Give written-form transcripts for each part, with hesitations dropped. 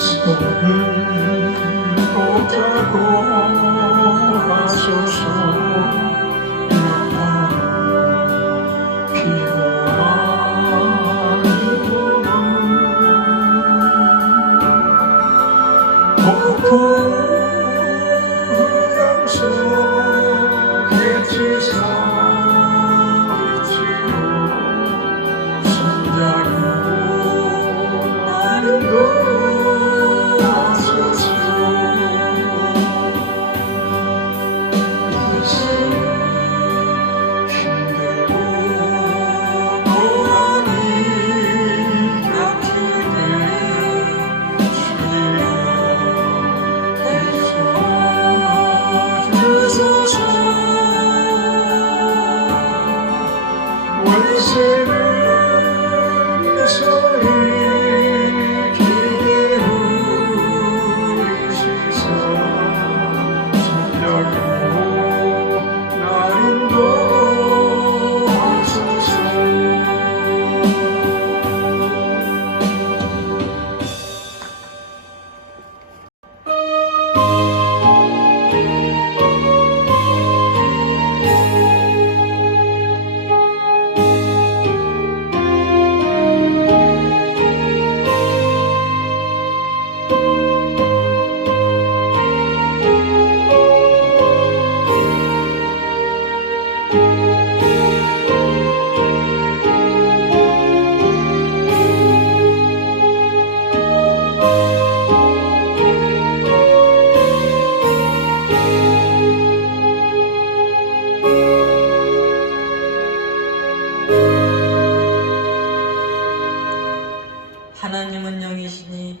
손을 꽂자고 하소서. 영원한 피고난 폭풍 양속에 지사 위치로 손잡고 나를 하나님은 영이시니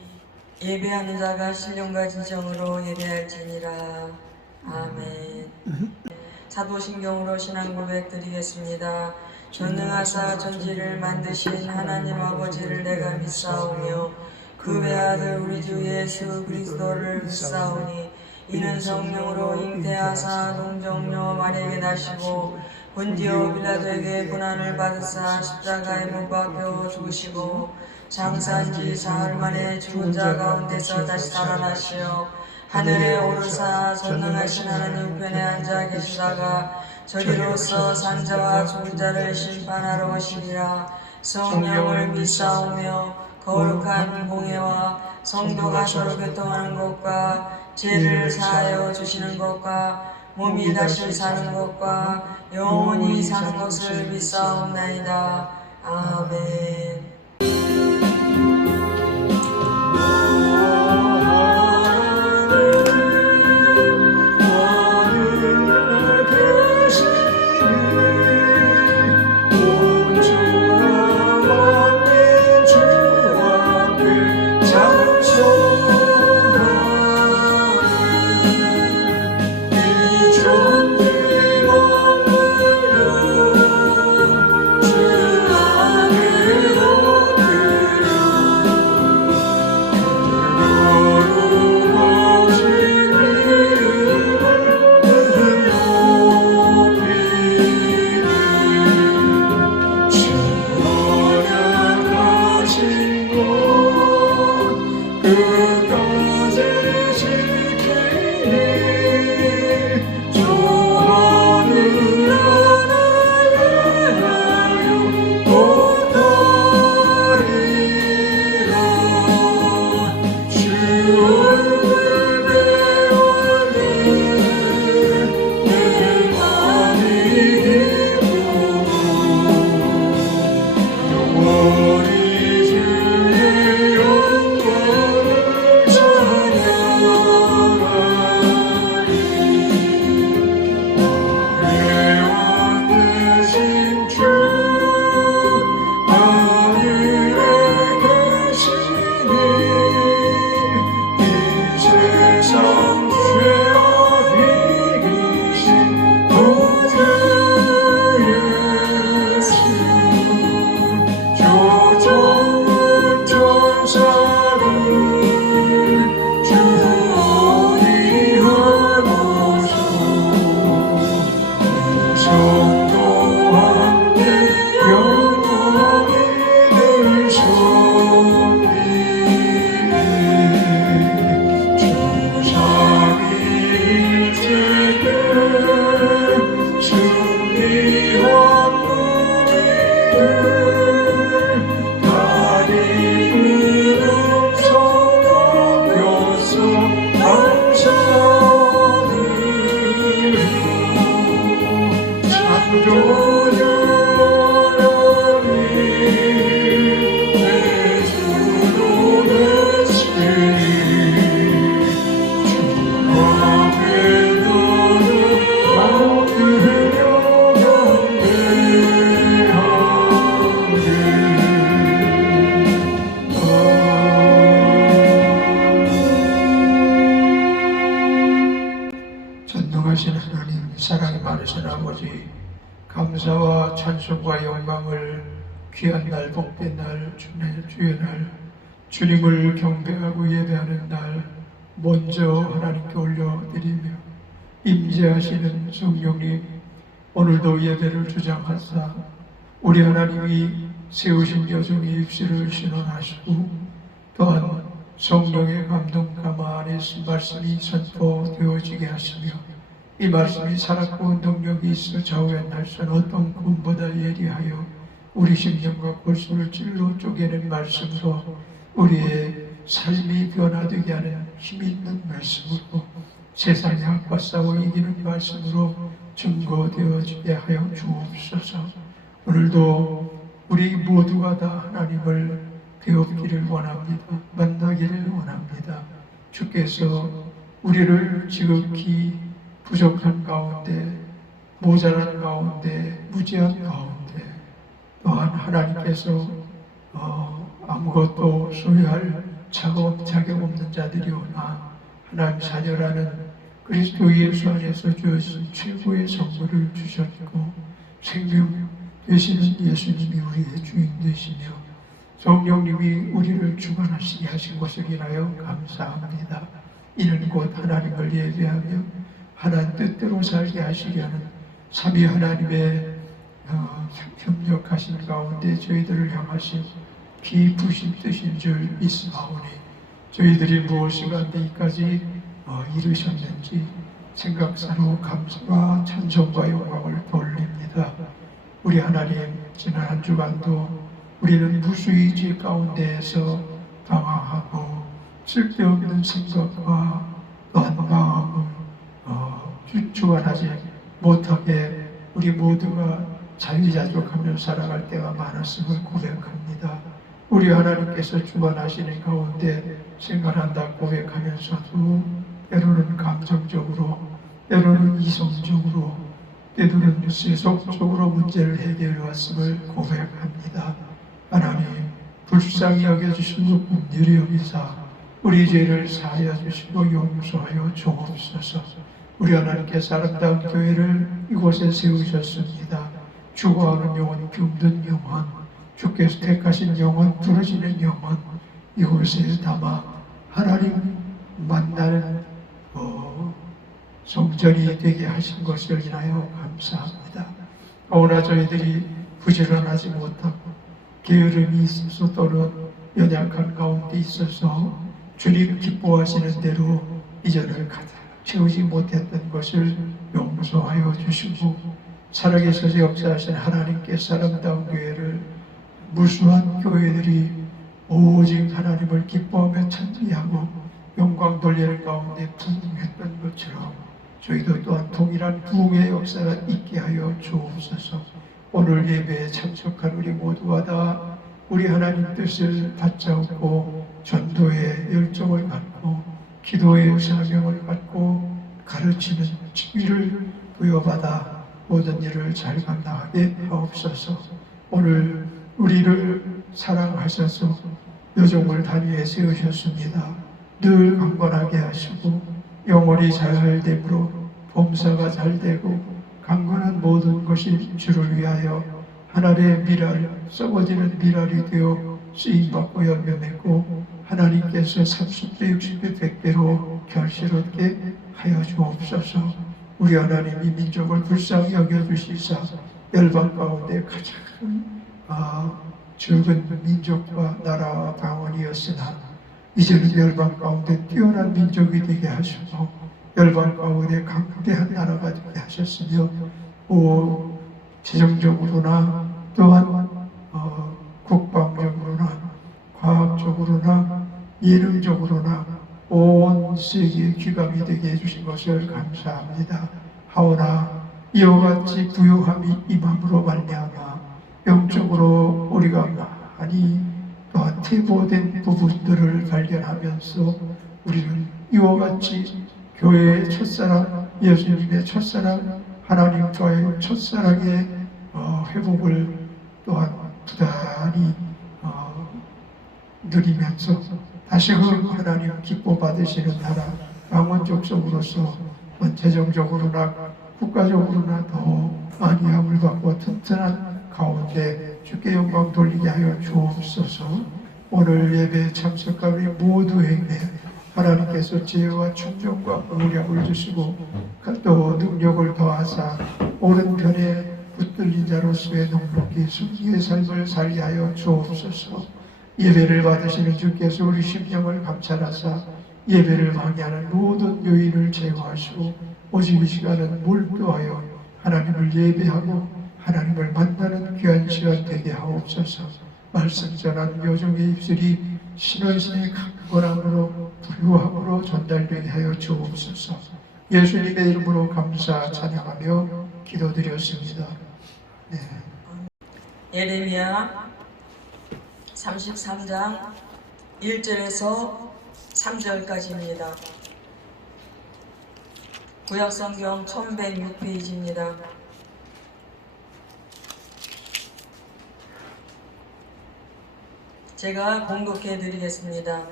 예배하는 자가 신령과 진정으로 예배할지니라. 아멘. 사도신경으로 신앙 고백 드리겠습니다. 전능하사 전지를 만드신 하나님 아버지를 내가 믿사오며 그 외아들 우리 주 예수 그리스도를 믿사오니 이는 성령으로 잉태하사 동정녀 마리아에게 나시고 본디오 빌라도에게 고난을 받으사 십자가에 못 박혀 죽으시고 장사한 지 사흘 만에 죽은 자 가운데서 다시 살아나시어 하늘에 오르사 전능하신 하나님 우편에 앉아 계시다가 저리로서 산자와 죽은 자를 심판하러 오시리라. 성령을 믿사오며 거룩한 공예와 성도가 서로 교통하는 것과 죄를 사하여 주시는 것과 몸이 다시 사는 것과 영원히 사는 것을 믿사옵나이다. 아멘. 전능하신 하나님, 사랑이 많으신 아버지, 감사와 찬송과 영광을 귀한 날, 복된 날, 주의 날, 주님을 경배하고 예배하는 날 먼저 하나님께 올려드리며 임재하시는 성령님, 오늘도 예배를 주장하사 우리 하나님이 세우신 여종의 입술을 신원하시고 또한 성령의 감동 가마 안에 말씀이 선포되어지게 하시며 이 말씀이 살았고 운동력이 있어 좌우한 수는 어떤 꿈보다 예리하여 우리 심령과 골수를 찔러 쪼개는 말씀으로 우리의 삶이 변화되게 하는 힘 있는 말씀으로 세상의 악과 싸워 이기는 말씀으로 증거되어지게 하여 주옵소서. 오늘도 우리 모두가 다 하나님을 배우기를 원합니다. 만나기를 원합니다. 주께서 우리를 지극히 부족한 가운데, 모자란 가운데, 무지한 가운데 또한 하나님께서 아무것도 소유할 자격 없는 자들이오나 하나님 자녀라는 그리스도 예수 안에서 주어진 최고의 선물을 주셨고 생명 되시는 예수님이 우리의 주인 되시며 성령님이 우리를 주관하시게 하신 것을 인하여 감사합니다. 이는 곧 하나님을 예배하며 하나님 뜻대로 살게 하시려는 삼위 하나님의 협력하신 가운데 저희들을 향하신 깊으신 뜻인 줄 믿사오니 저희들이 무엇이 가운데 이까지 이르셨는지 생각사로 감사와 찬송과 영광을 돌립니다. 우리 하나님, 지난 한 주간도 우리는 무수의지 가운데에서 방황하고 쓸데없는 생각과 또한 마음을 주관하지 못하게 우리 모두가 자유자족하며 살아갈 때가 많았음을 고백합니다. 우리 하나님께서 주관하시는 가운데 생활한다 고백하면서도 때로는 감정적으로, 때로는 이성적으로, 때로는 세속적으로 문제를 해결해 왔음을 고백합니다. 하나님, 불쌍히 여겨주시고 긍휼히 여기사 우리 죄를 사하여 주시고 용서하여 주옵소서. 우리 하나님께서 아름다운 교회를 이곳에 세우셨습니다. 죽어가는 영혼, 병든 영혼, 주께서 택하신 영혼, 부러지는 영혼 이곳에 담아 하나님 만나는 성전이 되게 하신 것을 인하여 감사합니다. 오나 저희들이 부지런하지 못하고 게으름이 있어서 또는 연약한 가운데 있어서 주님 기뻐하시는 대로 이전을 가득 채우지 못했던 것을 용서하여 주시고 살아계셔서 역사하신 하나님께서 아름다운 교회를 무수한 교회들이 오직 하나님을 기뻐하며 찬미하고 영광 돌리는 가운데 부흥했던 것처럼 저희도 또한 동일한 부흥의 역사가 있게 하여 주옵소서. 오늘 예배에 참석한 우리 모두가 다 우리 하나님 뜻을 받잡고 전도의 열정을 갖고 기도의 사명을 갖고 가르치는 지위를 부여받아 모든 일을 잘 감당하게 하옵소서. 오늘 우리를 사랑하셔서 여종을 단위에 세우셨습니다. 늘 강건하게 하시고 영혼이 잘 되므로 범사가 잘 되고 강건한 모든 것이 주를 위하여 하나님의 미랄, 썩어지는 미랄이 되어 쓰임받고 열매 맺고 하나님께서 30대, 60대, 100대로 결실없게 하여 주옵소서. 우리 하나님 이 민족을 불쌍히 여겨주시사 열방 가운데 가장 적은 민족과 나라와 방언이었으나 이제는 열방 가운데 뛰어난 민족이 되게 하시고 열방 가운데 강대한 나라가 되게 하셨으며 재정적으로나 또한 국방적으로나 과학적으로나 예능적으로나 온 세계의 귀감이 되게 해주신 것을 감사합니다. 하오나 이와 같이 부유함이 임함으로 말미암아 영적으로 우리가 많이 또한 퇴보된 부분들을 발견하면서 우리는 이와 같이 교회의 첫사랑, 예수님의 첫사랑, 하나님과의 첫사랑의 회복을 또한 부단히 누리면서 다시금 하나님 기뻐 받으시는 나라, 방언족속으로서 재정적으로나 국가적으로나 더 많이 함을 받고 튼튼한 가운데 주께 영광 돌리게 하여 주옵소서. 오늘 예배에 참석한 우리 모두에게 하나님께서 지혜와 충정과 의력을 주시고 또 능력을 더하사 오른편에 붙들린 자로서의 넉넉히 승리의 삶을 살게 하여 주옵소서. 예배를 받으시는 주께서 우리 심령을 감찰하사 예배를 방해하는 모든 요인을 제거하시고 오직 이 시간은 몰두하여 하나님을 예배하고 하나님을 만나는 귀한 시간 되게 하옵소서. 말씀 전하는 요정의 입술이 신원신의 강건함으로 불구함으로 전달되게 하여 주옵소서. 예수님의 이름으로 감사 찬양하며 기도드렸습니다. 네. 예레미야 33장 1절에서 3절까지입니다. 구약성경 1106페이지입니다. 제가 공독해 드리겠습니다.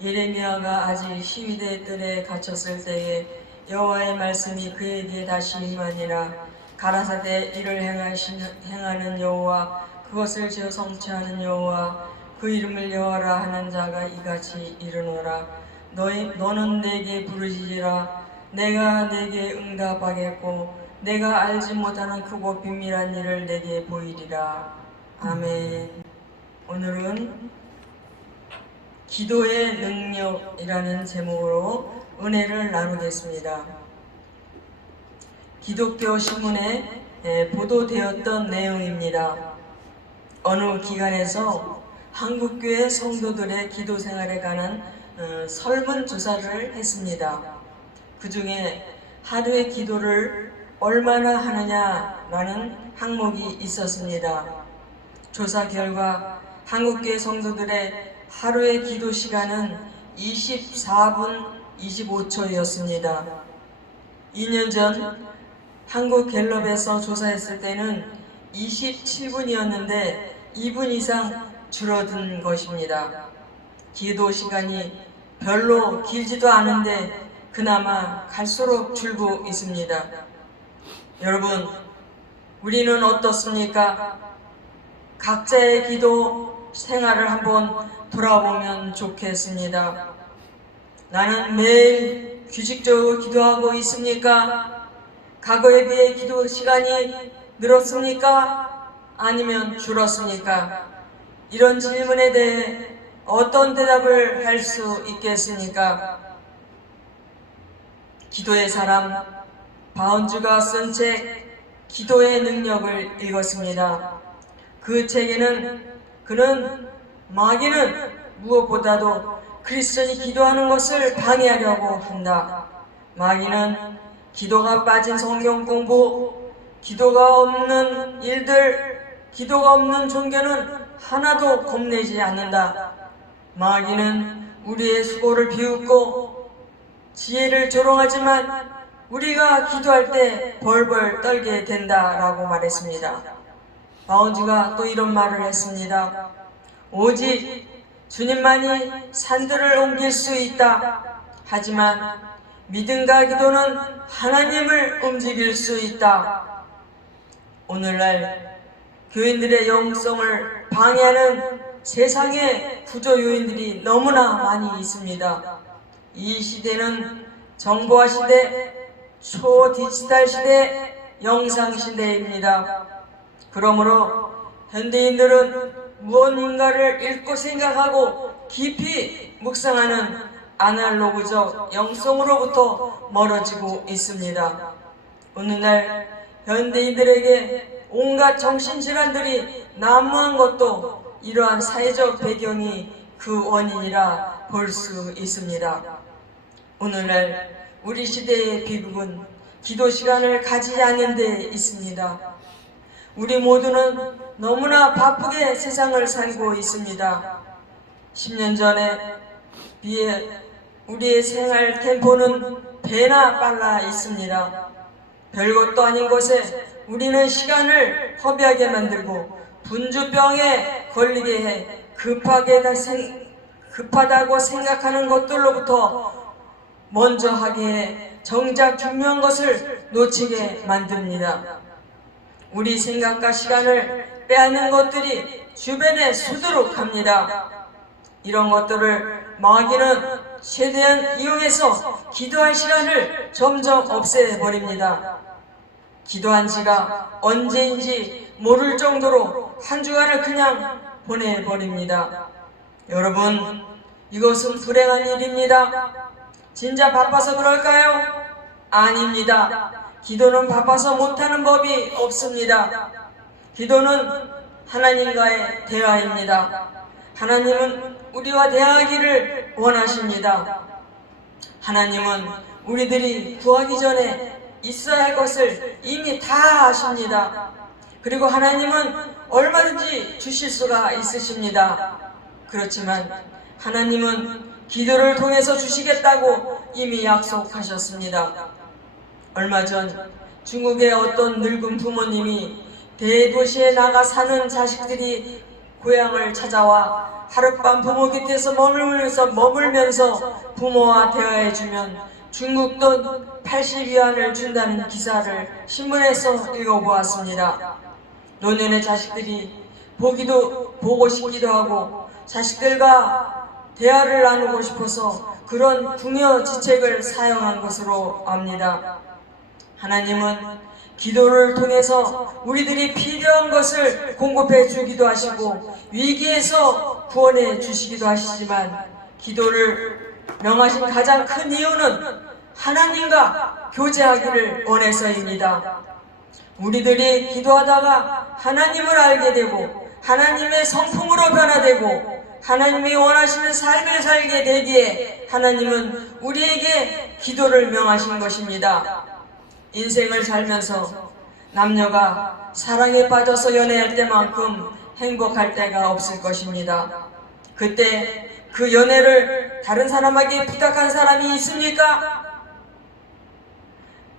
예레미야가 아직 시위대 뜰에 갇혔을 때에 여호와의 말씀이 그에게 다시 임하니라. 가라사대 이를 행하는 여호와, 그것을 지어 성취하는 여호와, 그 이름을 여호와라 하는 자가 이같이 이르노라. 너는 내게 부르짖으라. 내가 내게 응답하겠고 내가 알지 못하는 크고 비밀한 일을 내게 보이리라. 아멘. 오늘은 기도의 능력이라는 제목으로 은혜를 나누겠습니다. 기독교 신문에 보도되었던 내용입니다. 어느 기관에서 한국교회 성도들의 기도 생활에 관한 설문조사를 했습니다. 그 중에 하루의 기도를 얼마나 하느냐라는 항목이 있었습니다. 조사 결과 한국교회 성도들의 하루의 기도 시간은 24분 25초였습니다. 2년 전 한국갤럽에서 조사했을 때는 27분이었는데 2분 이상 줄어든 것입니다. 기도 시간이 별로 길지도 않은데 그나마 갈수록 줄고 있습니다. 여러분, 우리는 어떻습니까? 각자의 기도 생활을 한번 돌아보면 좋겠습니다. 나는 매일 규칙적으로 기도하고 있습니까? 과거에 비해 기도 시간이 늘었습니까? 아니면 줄었습니까? 이런 질문에 대해 어떤 대답을 할 수 있겠습니까? 기도의 사람 바운즈가 쓴 책 기도의 능력을 읽었습니다. 그 책에는 그는 마귀는 무엇보다도 크리스천이 기도하는 것을 방해하려고 한다. 마귀는 기도가 빠진 성경 공부, 기도가 없는 일들, 기도가 없는 종교는 하나도 겁내지 않는다. 마귀는 우리의 수고를 비웃고 지혜를 조롱하지만 우리가 기도할 때 벌벌 떨게 된다라고 말했습니다. 바운즈가 또 이런 말을 했습니다. 오직 주님만이 산들을 옮길 수 있다. 하지만 믿음과 기도는 하나님을 움직일 수 있다. 오늘날 교인들의 영성을 방해하는 세상의 구조 요인들이 너무나 많이 있습니다. 이 시대는 정보화 시대, 초디지털 시대, 영상 시대입니다. 그러므로 현대인들은 무언가를 읽고 생각하고 깊이 묵상하는 아날로그적 영성으로부터 멀어지고 있습니다. 오늘날 현대인들에게 온갖 정신질환들이 난무한 것도 이러한 사회적 배경이 그 원인이라 볼 수 있습니다. 오늘날 우리 시대의 비극은 기도 시간을 가지지 않는 데 있습니다. 우리 모두는 너무나 바쁘게 세상을 살고 있습니다. 10년 전에 비해 우리의 생활 템포는 배나 빨라 있습니다. 별것도 아닌 것에 우리는 시간을 허비하게 만들고 분주병에 걸리게 해 급하다고 생각하는 것들로부터 먼저 하게 해 정작 중요한 것을 놓치게 만듭니다. 우리 생각과 시간을 빼앗는 것들이 주변에 수두룩합니다. 이런 것들을 마귀는 최대한 이용해서 기도할 시간을 점점 없애버립니다. 기도한 지가 언제인지 모를 정도로 한 주간을 그냥 보내버립니다. 여러분, 이것은 불행한 일입니다. 진짜 바빠서 그럴까요? 아닙니다. 기도는 바빠서 못하는 법이 없습니다. 기도는 하나님과의 대화입니다. 하나님은 우리와 대화하기를 원하십니다. 하나님은 우리들이 구하기 전에 있어야 할 것을 이미 다 아십니다. 그리고 하나님은 얼마든지 주실 수가 있으십니다. 그렇지만 하나님은 기도를 통해서 주시겠다고 이미 약속하셨습니다. 얼마 전 중국의 어떤 늙은 부모님이 대도시에 나가 사는 자식들이 고향을 찾아와 하룻밤 부모 곁에서 머물면서 부모와 대화해주면 중국 돈 80위안을 준다는 기사를 신문에서 읽어보았습니다. 노년의 자식들이 보고 싶기도 하고 자식들과 대화를 나누고 싶어서 그런 궁여지책을 사용한 것으로 압니다. 하나님은 기도를 통해서 우리들이 필요한 것을 공급해 주기도 하시고 위기에서 구원해 주시기도 하시지만 기도를 명하신 가장 큰 이유는 하나님과 교제하기를 원해서입니다. 우리들이 기도하다가 하나님을 알게 되고 하나님의 성품으로 변화되고 하나님이 원하시는 삶을 살게 되기에 하나님은 우리에게 기도를 명하신 것입니다. 인생을 살면서 남녀가 사랑에 빠져서 연애할 때만큼 행복할 때가 없을 것입니다. 그때 그 연애를 다른 사람에게 부탁한 사람이 있습니까?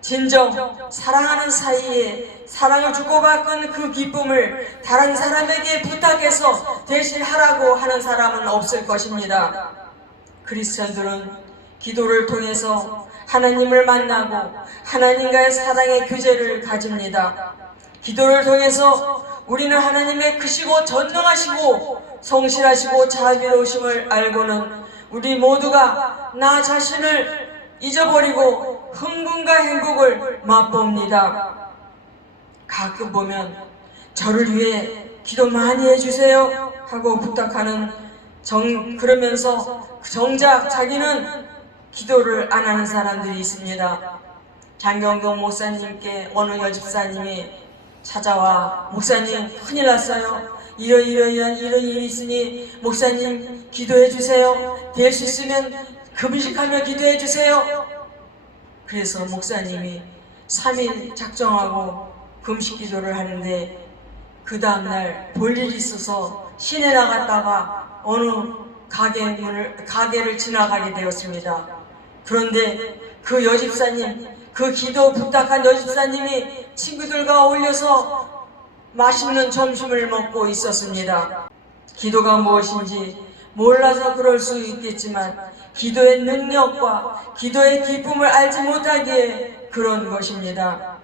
진정 사랑하는 사이에 사랑을 주고받은 그 기쁨을 다른 사람에게 부탁해서 대신 하라고 하는 사람은 없을 것입니다. 크리스천들은 기도를 통해서 하나님을 만나고 하나님과의 사랑의 교제를 가집니다. 기도를 통해서 우리는 하나님의 크시고 전능하시고 성실하시고 자비로우심을 알고는 우리 모두가 나 자신을 잊어버리고 흥분과 행복을 맛봅니다. 가끔 보면 저를 위해 기도 많이 해주세요 하고 부탁하는 그러면서 정작 자기는 기도를 안 하는 사람들이 있습니다. 장경동 목사님께 어느 여집사님이 찾아와 목사님 큰일 났어요. 이런 일이 있으니 목사님 기도해 주세요. 될 수 있으면 금식하며 기도해 주세요. 그래서 목사님이 3일 작정하고 금식 기도를 하는데 그 다음날 볼 일이 있어서 시내 나갔다가 어느 가게를 지나가게 되었습니다. 그런데 그 여집사님, 그 기도 부탁한 여집사님이 친구들과 어울려서 맛있는 점심을 먹고 있었습니다. 기도가 무엇인지 몰라서 그럴 수 있겠지만 기도의 능력과 기도의 기쁨을 알지 못하기에 그런 것입니다.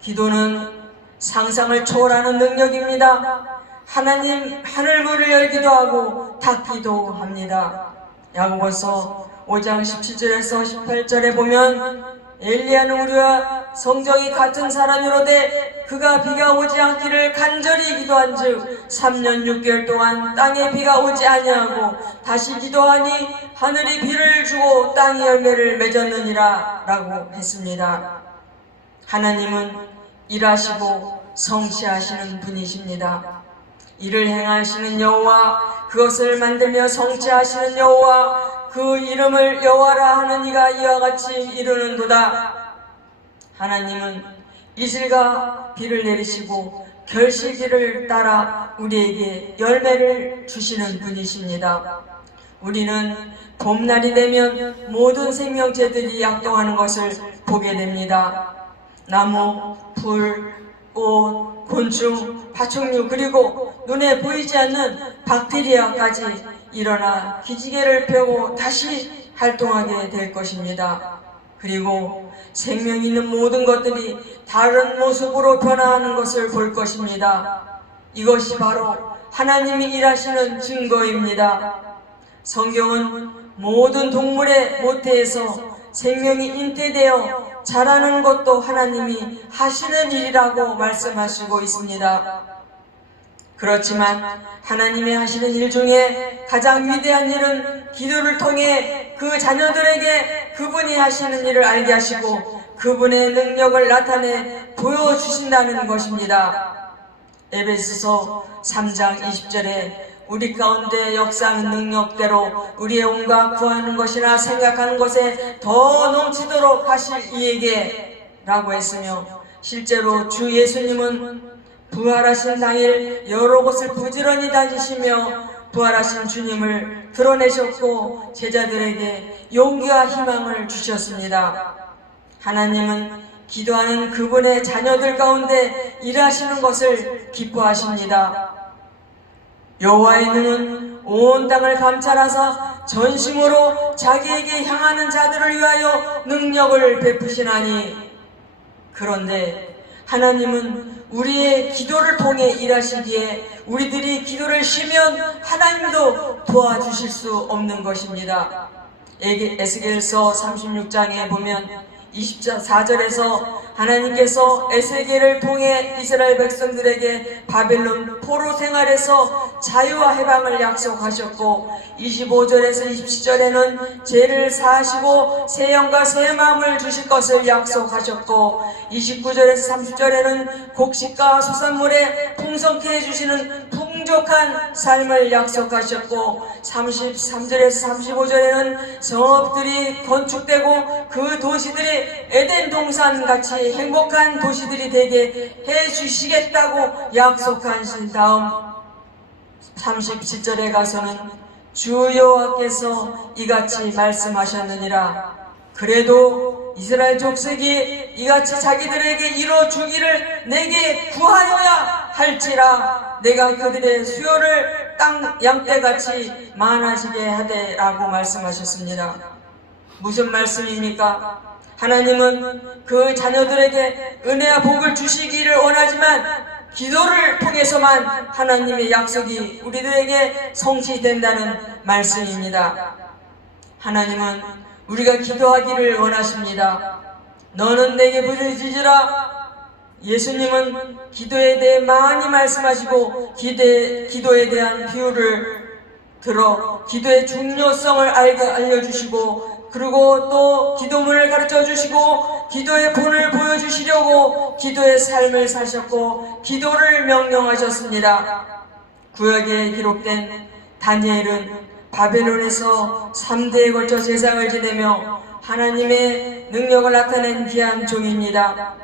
기도는 상상을 초월하는 능력입니다. 하나님 하늘문을 열기도 하고 닫기도 합니다. 야고보서 5장 17절에서 18절에 보면 엘리야는 우리와 성정이 같은 사람이로되 그가 비가 오지 않기를 간절히 기도한즉 3년 6개월 동안 땅에 비가 오지 아니하고 다시 기도하니 하늘이 비를 주고 땅이 열매를 맺었느니라 라고 했습니다. 하나님은 일하시고 성취하시는 분이십니다. 일을 행하시는 여호와, 그것을 만들며 성취하시는 여호와, 그 이름을 여호와라 하는 이가 이와 같이 이르는도다. 하나님은 이슬과 비를 내리시고 결실기를 따라 우리에게 열매를 주시는 분이십니다. 우리는 봄날이 되면 모든 생명체들이 약동하는 것을 보게 됩니다. 나무, 풀, 꽃, 곤충, 파충류 그리고 눈에 보이지 않는 박테리아까지 일어나 기지개를 펴고 다시 활동하게 될 것입니다. 그리고 생명 있는 모든 것들이 다른 모습으로 변화하는 것을 볼 것입니다. 이것이 바로 하나님이 일하시는 증거입니다. 성경은 모든 동물의 모태에서 생명이 잉태되어 자라는 것도 하나님이 하시는 일이라고 말씀하시고 있습니다. 그렇지만 하나님이 하시는 일 중에 가장 위대한 일은 기도를 통해 그 자녀들에게 그분이 하시는 일을 알게 하시고 그분의 능력을 나타내 보여주신다는 것입니다. 에베소서 3장 20절에 우리 가운데 역사하는 능력대로 우리의 온갖 구하는 것이나 생각하는 것에 더 넘치도록 하실 이에게 라고 했으며 실제로 주 예수님은 부활하신 당일 여러 곳을 부지런히 다니시며 부활하신 주님을 드러내셨고 제자들에게 용기와 희망을 주셨습니다. 하나님은 기도하는 그분의 자녀들 가운데 일하시는 것을 기뻐하십니다. 여호와의 능은 온 땅을 감찰하사 전심으로 자기에게 향하는 자들을 위하여 능력을 베푸시나니 그런데 하나님은 우리의 기도를 통해 일하시기에 우리들이 기도를 쉬면 하나님도 도와주실 수 없는 것입니다. 에스겔서 36장에 보면 24절에서 하나님께서 에스겔을 통해 이스라엘 백성들에게 바벨론 포로 생활에서 자유와 해방을 약속하셨고, 25절에서 27절에는 죄를 사하시고 새 영과 새 마음을 주실 것을 약속하셨고, 29절에서 30절에는 곡식과 소산물에 풍성케 해주시는 풍족한 삶을 약속하셨고, 33절에서 35절에는 성읍들이 건축되고 그 도시들이 에덴 동산같이 행복한 도시들이 되게 해주시겠다고 약속하신 다음 37절에 가서는 주 여호와께서 이같이 말씀하셨느니라. 그래도 이스라엘 족속이 이같이 자기들에게 이뤄주기를 내게 구하여야 할지라 내가 그들의 수요를 땅 양떼같이 많아지게 하되라고 말씀하셨습니다. 무슨 말씀입니까? 하나님은 그 자녀들에게 은혜와 복을 주시기를 원하지만 기도를 통해서만 하나님의 약속이 우리들에게 성취된다는 말씀입니다. 하나님은 우리가 기도하기를 원하십니다. 너는 내게 부르짖으라. 예수님은 기도에 대해 많이 말씀하시고 기도에 대한 비유를 들어 기도의 중요성을 알려주시고, 그리고 또 기도문을 가르쳐 주시고 기도의 본을 보여주시려고 기도의 삶을 사셨고 기도를 명령하셨습니다. 구약에 기록된 다니엘은 바벨론에서 3대에 걸쳐 제사를 지내며 하나님의 능력을 나타낸 귀한 종입니다.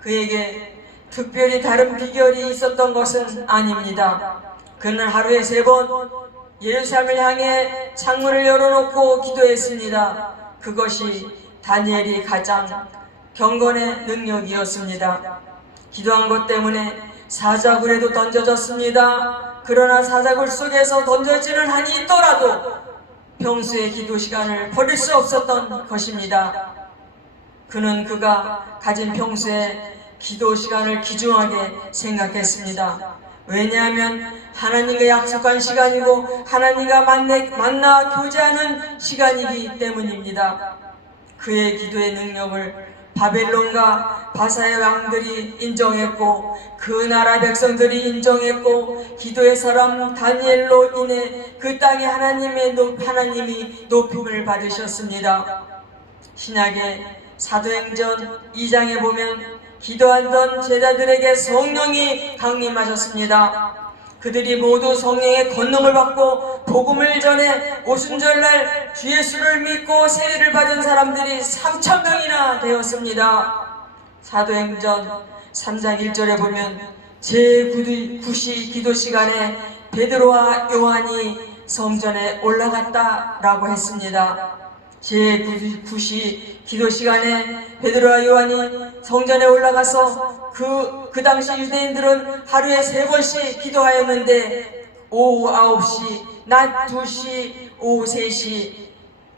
그에게 특별히 다른 비결이 있었던 것은 아닙니다. 그는 하루에 3번 예루살렘을 향해 창문을 열어놓고 기도했습니다. 그것이 다니엘이 가장 경건의 능력이었습니다. 기도한 것 때문에 사자굴에도 던져졌습니다. 그러나 사자굴 속에서 던져지는 한이 있더라도 평소의 기도 시간을 버릴 수 없었던 것입니다. 그는 그가 가진 평소의 기도 시간을 귀중하게 생각했습니다. 왜냐하면 하나님과 약속한 시간이고 하나님과 만나 교제하는 시간이기 때문입니다. 그의 기도의 능력을 바벨론과 바사의 왕들이 인정했고 그 나라 백성들이 인정했고 기도의 사람 다니엘로 인해 그 땅에 하나님이 높임을 받으셨습니다. 신약의 사도행전 2장에 보면 기도하던 제자들에게 성령이 강림하셨습니다. 그들이 모두 성령의 권능을 받고 복음을 전해 오순절날 주 예수를 믿고 세례를 받은 사람들이 3,000명이나 되었습니다. 사도행전 3장 1절에 보면 제9시 기도 시간에 베드로와 요한이 성전에 올라갔다라고 했습니다. 제9시 기도 시간에 베드로와 요한이 성전에 올라가서 그 당시 유대인들은 하루에 3번씩 기도하였는데 오후 9시, 낮 2시, 오후 3시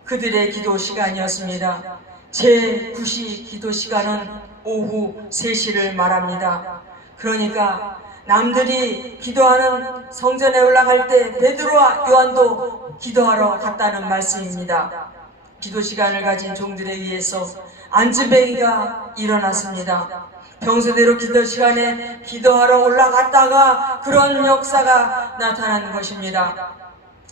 그들의 기도 시간이었습니다. 제9시 기도 시간은 오후 3시를 말합니다. 그러니까 남들이 기도하는 성전에 올라갈 때 베드로와 요한도 기도하러 갔다는 말씀입니다. 기도 시간을 가진 종들에 의해서 안진뱅이가 일어났습니다. 평소대로 기도 시간에 기도하러 올라갔다가 그런 역사가 나타나는 것입니다.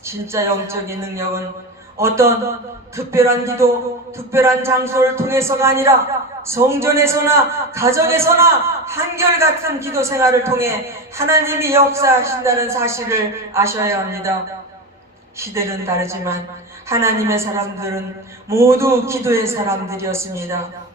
진짜 영적인 능력은 어떤 특별한 기도, 특별한 장소를 통해서가 아니라 성전에서나 가정에서나 한결같은 기도 생활을 통해 하나님이 역사하신다는 사실을 아셔야 합니다. 시대는 다르지만 하나님의 사람들은 모두 기도의 사람들이었습니다.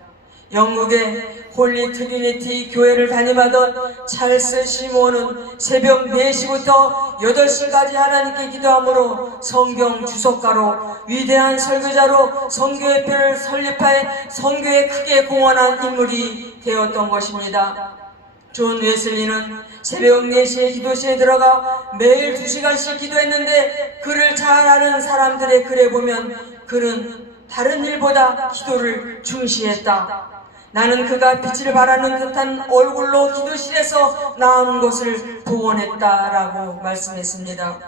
영국의 홀리 트리니티 교회를 담임하던 찰스 시몬은 새벽 4시부터 8시까지 하나님께 기도함으로 성경 주석가로 위대한 설교자로 선교회표를 설립하여 선교에 크게 공헌한 인물이 되었던 것입니다. 존 웨슬리는 새벽 4시에 기도실에 들어가 매일 2시간씩 기도했는데 그를 잘 아는 사람들의 글에 보면 그는 다른 일보다 기도를 중시했다. 나는 그가 빛을 발하는 듯한 얼굴로 기도실에서 나오는 것을 보곤했다라고 말씀했습니다.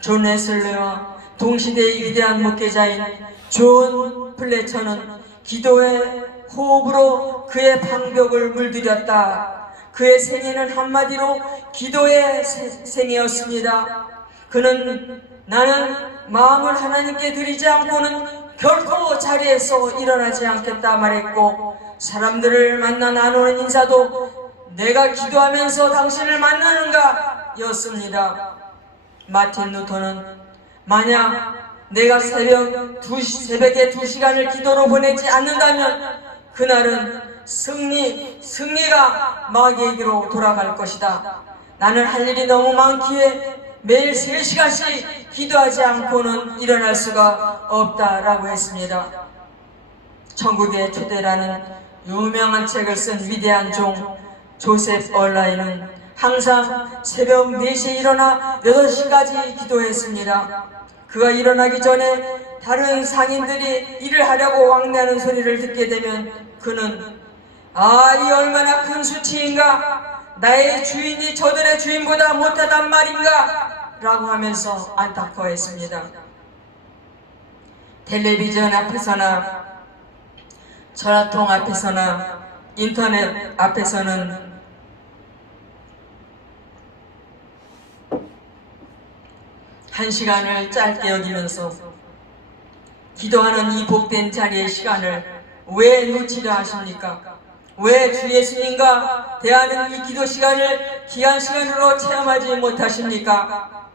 존 웨슬리와 동시대의 위대한 목회자인 존 플래처는 기도의 호흡으로 그의 방벽을 물들였다. 그의 생애는 한마디로 기도의 생애였습니다. 그는 나는 마음을 하나님께 드리지 않고는 결코 자리에서 일어나지 않겠다 말했고, 사람들을 만나 나누는 인사도 내가 기도하면서 당신을 만나는가 였습니다. 마틴 루터는 만약 내가 새벽에 2시간을 기도로 보내지 않는다면 그날은 승리가 마귀에게로 돌아갈 것이다. 나는 할 일이 너무 많기에 매일 3시간씩 기도하지 않고는 일어날 수가 없다라고 했습니다. 천국의 초대라는 유명한 책을 쓴 위대한 종 조셉 얼라인은 항상 새벽 4시에 일어나 8시까지 기도했습니다. 그가 일어나기 전에 다른 상인들이 일을 하려고 왕래하는 소리를 듣게 되면 그는 이 얼마나 큰 수치인가, 나의 주인이 저들의 주인보다 못하단 말인가 라고 하면서 안타까워했습니다. 텔레비전 앞에서나 전화통 앞에서나 인터넷 앞에서는 한 시간을 짧게 여기면서 기도하는 이 복된 자리의 시간을 왜 놓치려 하십니까? 왜 주 예수님과 대하는 이 기도 시간을 귀한 시간으로 체험하지 못하십니까?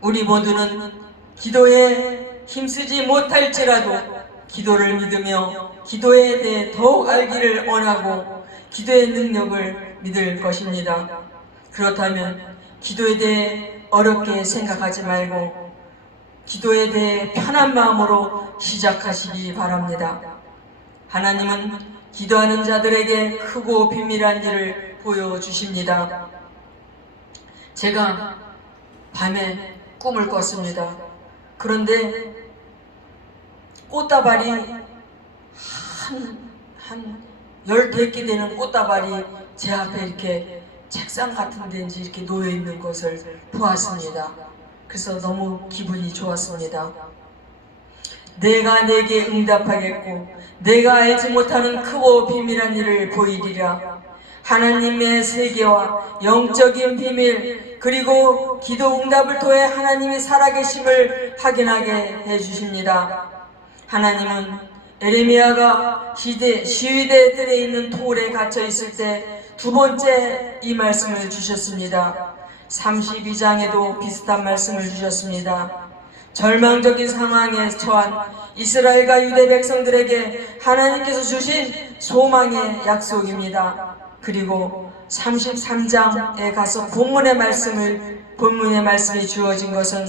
우리 모두는 기도에 힘쓰지 못할지라도 기도를 믿으며 기도에 대해 더욱 알기를 원하고 기도의 능력을 믿을 것입니다. 그렇다면 기도에 대해 어렵게 생각하지 말고 기도에 대해 편한 마음으로 시작하시기 바랍니다. 하나님은 기도하는 자들에게 크고 비밀한 일을 보여주십니다. 제가 밤에 꿈을 꿨습니다. 그런데 꽃다발이 한 10개 되는 꽃다발이 제 앞에 이렇게 책상 같은 데인지 이렇게 놓여 있는 것을 보았습니다. 그래서 너무 기분이 좋았습니다. 내가 내게 응답하겠고 내가 알지 못하는 크고 비밀한 일을 보이리라. 하나님의 세계와 영적인 비밀 그리고 기도 응답을 통해 하나님이 살아계심을 확인하게 해주십니다. 하나님은 에레미야가 시위대 뜰에 있는 돌에 갇혀 있을 때 2번째 이 말씀을 주셨습니다. 32장에도 비슷한 말씀을 주셨습니다. 절망적인 상황에 처한 이스라엘과 유대 백성들에게 하나님께서 주신 소망의 약속입니다. 그리고 33장에 가서 본문의 말씀이 주어진 것은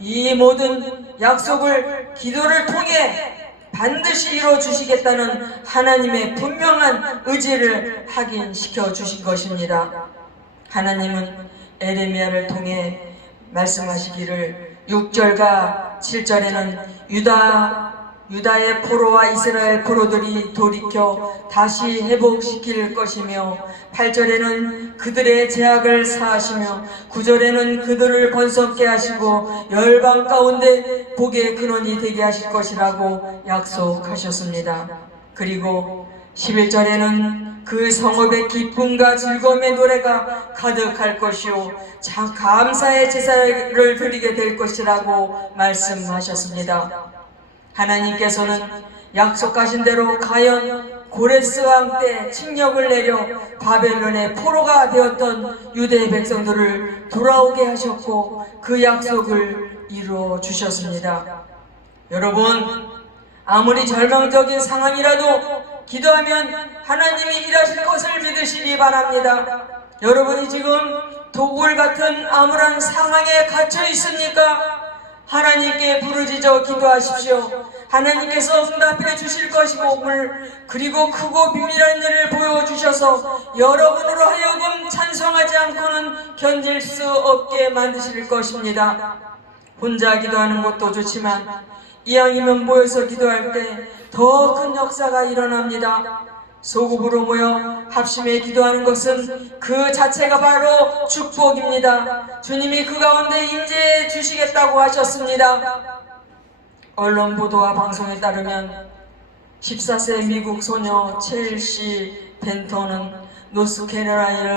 이 모든 약속을 기도를 통해 반드시 이루어 주시겠다는 하나님의 분명한 의지를 확인시켜 주신 것입니다. 하나님은 에레미야를 통해 말씀하시기를 6절과 7절에는 유다의 포로와 이스라엘 포로들이 돌이켜 다시 회복시킬 것이며 8절에는 그들의 제약을 사하시며 9절에는 그들을 번성케 하시고 열방 가운데 복의 근원이 되게 하실 것이라고 약속하셨습니다. 그리고 11절에는 그 성읍의 기쁨과 즐거움의 노래가 가득할 것이요 참 감사의 제사를 드리게 될 것이라고 말씀하셨습니다. 하나님께서는 약속하신 대로 가연 고레스 왕 때 칙령을 내려 바벨론의 포로가 되었던 유대 백성들을 돌아오게 하셨고 그 약속을 이루어 주셨습니다. 여러분, 아무리 절망적인 상황이라도 기도하면 하나님이 일하실 것을 믿으시기 바랍니다. 여러분이 지금 독울 같은 암울한 상황에 갇혀 있습니까? 하나님께 부르짖어 기도하십시오. 하나님께서 응답해 주실 것이고 그리고 크고 비밀한 일을 보여주셔서 여러분으로 하여금 찬송하지 않고는 견딜 수 없게 만드실 것입니다. 혼자 기도하는 것도 좋지만 이왕이면 모여서 기도할 때 더 큰 역사가 일어납니다. 소급으로 모여 합심해 기도하는 것은 그 자체가 바로 축복입니다. 주님이 그 가운데 임재해 주시겠다고 하셨습니다. 언론 보도와 방송에 따르면 14세 미국 소녀 첼시 벤턴은 노스캐롤라이나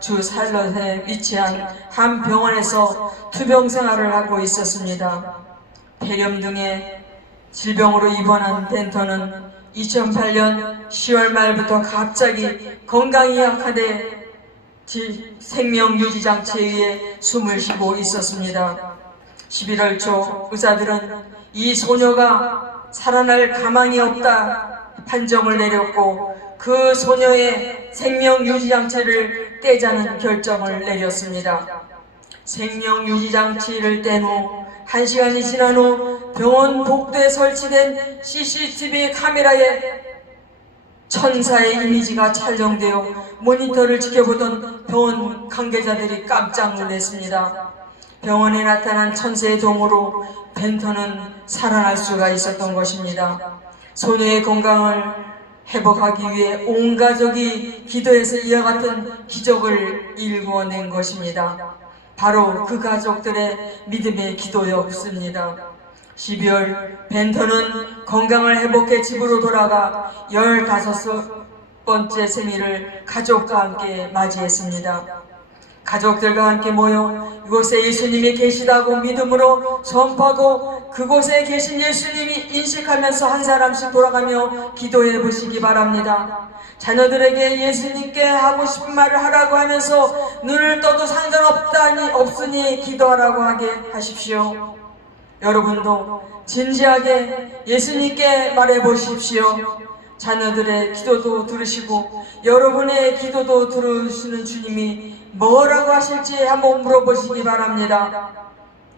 주 샬럿에 위치한 한 병원에서 투병 생활을 하고 있었습니다. 폐렴 등의 질병으로 입원한 벤턴은 2008년 10월 말부터 갑자기 건강이 악화돼 생명유지장치에 의해 숨을 쉬고 있었습니다. 11월 초 의사들은 이 소녀가 살아날 가망이 없다 판정을 내렸고 그 소녀의 생명유지장치를 떼자는 결정을 내렸습니다. 생명유지장치를 뗀 후 1시간이 지난 후 병원 복도에 설치된 CCTV 카메라에 천사의 이미지가 촬영되어 모니터를 지켜보던 병원 관계자들이 깜짝 놀랐습니다. 병원에 나타난 천사의 도움으로 벤턴은 살아날 수가 있었던 것입니다. 소녀의 건강을 회복하기 위해 온 가족이 기도해서 이와 같은 기적을 일궈낸 것입니다. 바로 그 가족들의 믿음의 기도였습니다. 12월 벤턴은 건강을 회복해 집으로 돌아가 15번째 생일을 가족과 함께 맞이했습니다. 가족들과 함께 모여 이곳에 예수님이 계시다고 믿음으로 선포하고 그곳에 계신 예수님이 인식하면서 한 사람씩 돌아가며 기도해 보시기 바랍니다. 자녀들에게 예수님께 하고 싶은 말을 하라고 하면서 눈을 떠도 없으니 기도하라고 하게 하십시오. 여러분도 진지하게 예수님께 말해 보십시오. 자녀들의 기도도 들으시고 여러분의 기도도 들으시는 주님이 뭐라고 하실지 한번 물어보시기 바랍니다.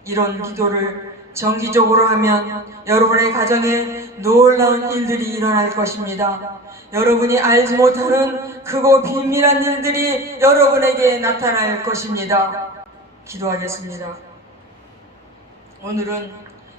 이런 기도를 정기적으로 하면 여러분의 가정에 놀라운 일들이 일어날 것입니다. 여러분이 알지 못하는 크고 비밀한 일들이 여러분에게 나타날 것입니다. 기도하겠습니다. 오늘은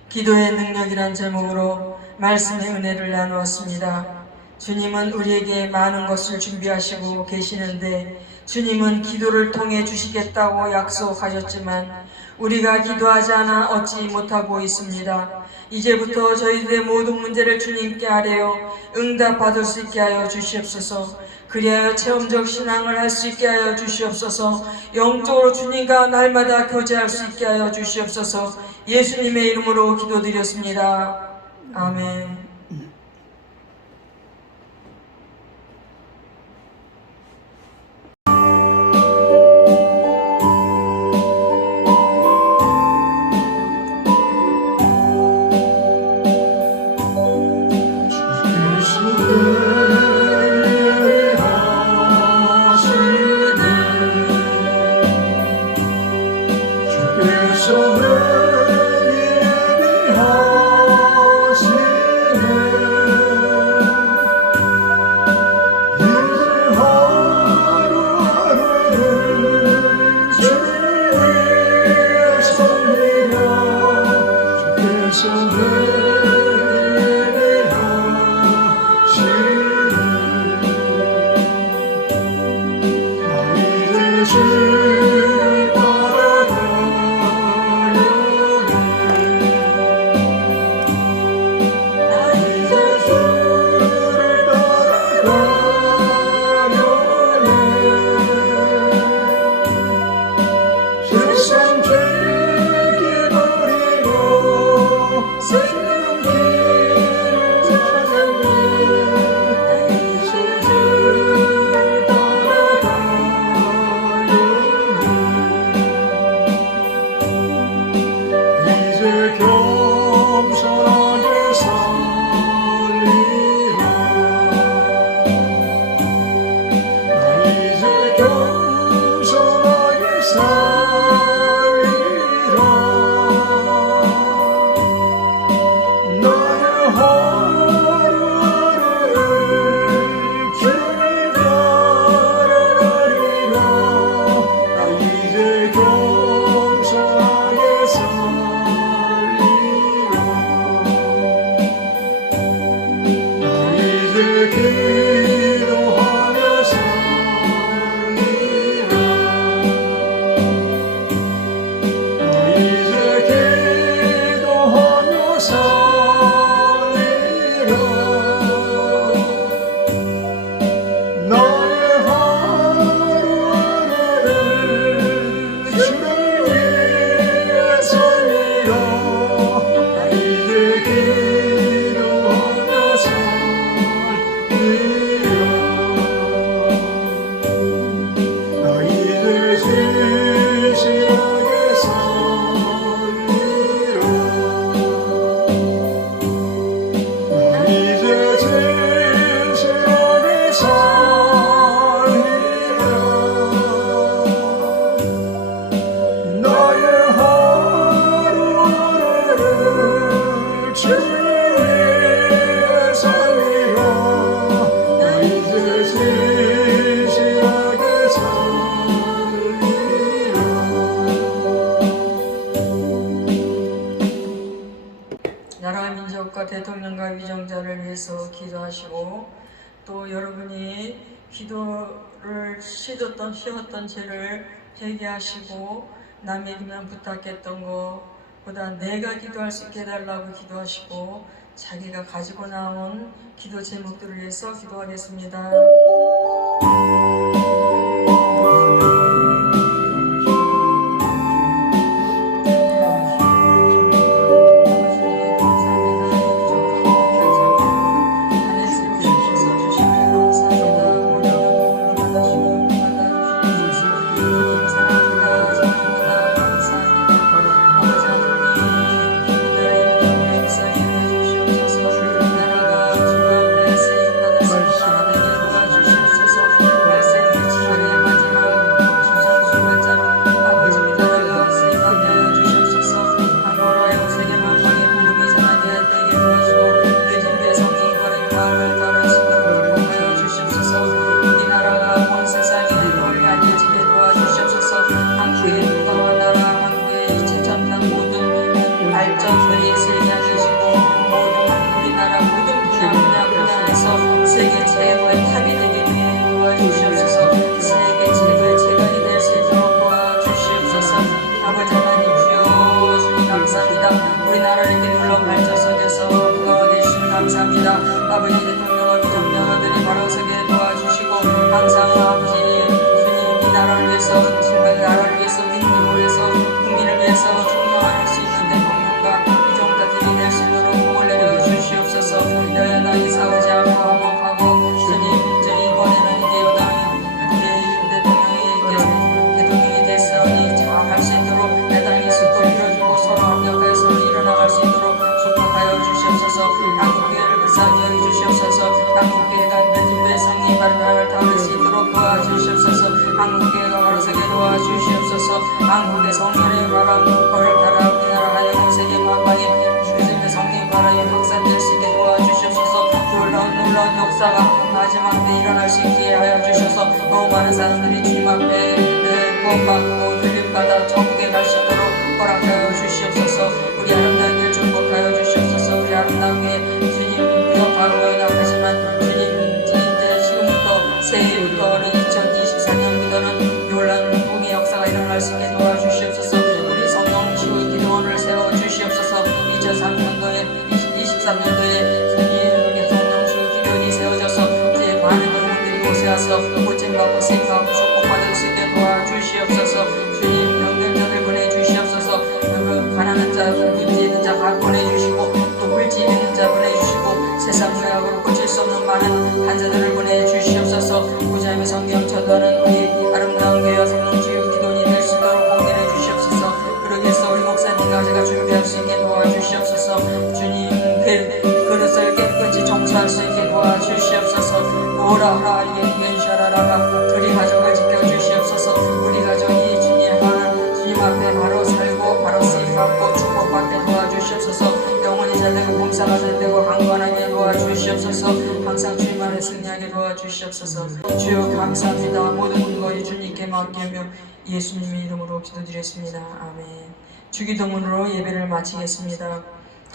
기도의 능력이란 제목으로 말씀의 은혜를 나누었습니다. 주님은 우리에게 많은 것을 준비하시고 계시는데 주님은 기도를 통해 주시겠다고 약속하셨지만 우리가 기도하지 않아 얻지 못하고 있습니다. 이제부터 저희들의 모든 문제를 주님께 아뢰어 응답받을 수 있게 하여 주시옵소서. 그리하여 체험적 신앙을 할 수 있게 하여 주시옵소서. 영적으로 주님과 날마다 교제할 수 있게 하여 주시옵소서. 예수님의 이름으로 기도드렸습니다. 아멘. 주께서 예비하시네 아버지 기도를 쉬었던 죄를 회개하시고 남에게만 부탁했던 것보다 내가 기도할 수 있게 해달라고 기도하시고 자기가 가지고 나온 기도 제목들을 위해서 기도하겠습니다. 세계 최고의 탑이 되게 도와주시옵소서. 세계 최고의 재간이 될 수 있도록 도와주시옵소서. 아버지 하나님 주여 주님 감사합니다. 우리나라를 이렇게 물론 발전소에서 건강하게 해주시면 감사합니다. 아버지 대통령과 비정령들이 바로 서게 도와주시고 항상 아버지 주님 이 나라를 위해서 정말 나라를 위해서 민족을 위해서 국민을 위해서 충성할 수 있는 대통령과 비정자들이 될 수 있도록 복을 내려주시옵소서. 여야당이 싸우지 않고 화목하고 주님 이번에는 이제 여당이 대통령이 됐으니 잘할 수 있도록 야당이 수고 이뤄주고 서로 합력하여 서로 일어나갈 수 있도록 축복하여 주시옵소서. 한국교회를 불쌍히 여겨주시옵소서. 한국교회가 그 성이 바르게 다룰 수 있도록 도와주시옵소서. 한국교회가 바로 서게 도와주시옵소서. 한국의 성령의 바람을 따라 우리나라 하여금 세계 만방에 주님의 성령의 바람이 확산될 수 있게 도와주시옵소서. 놀라운 역사가 마지막 때 일어날 수 있게 하여 주셔서 너무 많은 사람들이 주님 앞에 구원받고 들림받아 천국에 갈 수 있도록 허락하여 주시옵소서. 우리 아름다운 길 축복하여 주시옵소서. 우리 아름다운 길 주님 부족하고 연약하지만 주님 이제 지금부터 새해부터는 2024년부터는 놀라운 붐의 역사가 일어날 수 있게 도와주시옵소서. 우리 성령 치유 기도원을 세워주시옵소서. 2023년도에 23년도에 주님 성령 치유 기도원이 세워져서 이제 많은 영혼들이 곳에와서 고침받고 세임받고 축복받을 수 있게 도와주시옵소서. 주님 병든자들 보내주시옵소서. 가난한 자, 문제 있는 자 보내주시고 또 물질 있는 자 보내주시고 세상 죄악으로 고칠 수 없는 많은 환자들을 보내주시옵소서. 부자님의 성경 전도하는 우리 아름다운 교회와 성령 치유 기도원이 될 수 있도록 공개해 주시옵소서. 그러기 위해서 우리 목사님과 제가 준비할 수 있게 도와주시옵소서. 주님 그릇을 깨끗이 청소할 수 있게 도와주시옵소서. 오라하라 예샤라라가 우리 가족을 지켜주시옵소서. 우리 가족이 주님 앞에 바로 살고 바로 쓰임받고 축복받게 도와주시옵소서. 영원히 잘되고 봉사가 잘되고 강건하게 도와주시옵소서. 항상 주님 안에 승리하게 도와주시옵소서. 주여 감사합니다. 모든 것이 주님께 맡기며 예수님의 이름으로 기도드렸습니다. 아멘. 주기도문으로 예배를 마치겠습니다.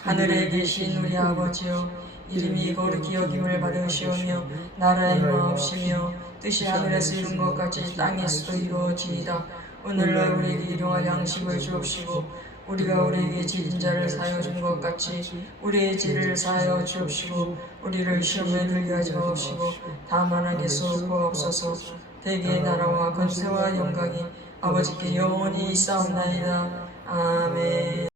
하늘에 계신 우리 아버지여, 이름이 거룩히 여김을 받으시오며 나라의 마옵시며 뜻이 하늘에서 이룬 것 같이 땅에서도 이루어지이다. 오늘날 우리에게 일용할 양식을 주옵시고 우리가 우리에게 지은 자를 사하여 준 것 같이 우리의 죄를 사하여 주옵시고 우리를 시험에 들게 하지 마옵시고 다만 악에서 구하옵소서. 대개의 나라와 권세와 영광이 아버지께 영원히 있사옵나이다. 아멘.